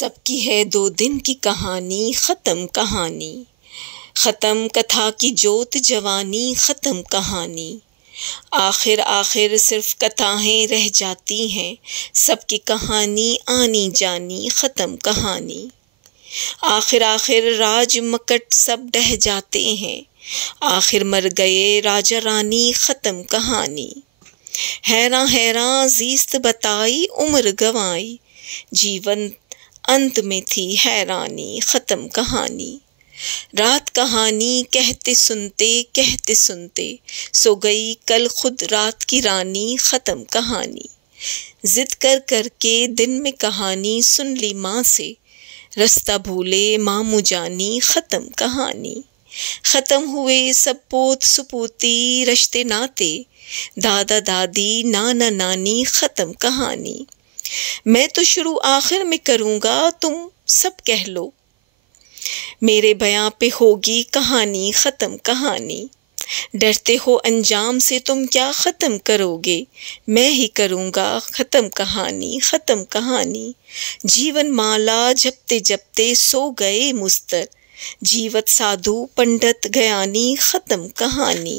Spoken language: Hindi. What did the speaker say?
सबकी है 2 दिन की कहानी, ख़त्म कहानी। ख़त्म कथा की जोत जवानी, ख़त्म कहानी। आखिर आखिर सिर्फ कथाएं रह जाती हैं, सबकी कहानी आनी जानी, ख़त्म कहानी। आखिर आखिर राज मकट सब ढह जाते हैं, आखिर मर गए राजा रानी, ख़त्म कहानी। हैरां हैरां ज़ीस्त बताई, उम्र गंवाई, जीवन अंत में थी हैरानी, ख़त्म कहानी। रात कहानी कहते सुनते सो गई कल खुद रात की रानी, ख़त्म कहानी। जिद कर के दिन में कहानी सुन ली माँ से, रास्ता भूले मामू जानी, ख़त्म कहानी। ख़त्म हुए सब पोत सुपूती रिश्ते नाते, दादा दादी नाना नानी, ख़त्म कहानी। मैं तो शुरू आखिर में करूँगा, तुम सब कह लो, मेरे बयां पे होगी कहानी, ख़त्म कहानी। डरते हो अंजाम से तुम क्या ख़त्म करोगे, मैं ही करूँगा ख़त्म कहानी, ख़त्म कहानी। जीवन माला जपते जपते सो गए मुस्तर, जीवत साधु पंडित गयानी, ख़त्म कहानी।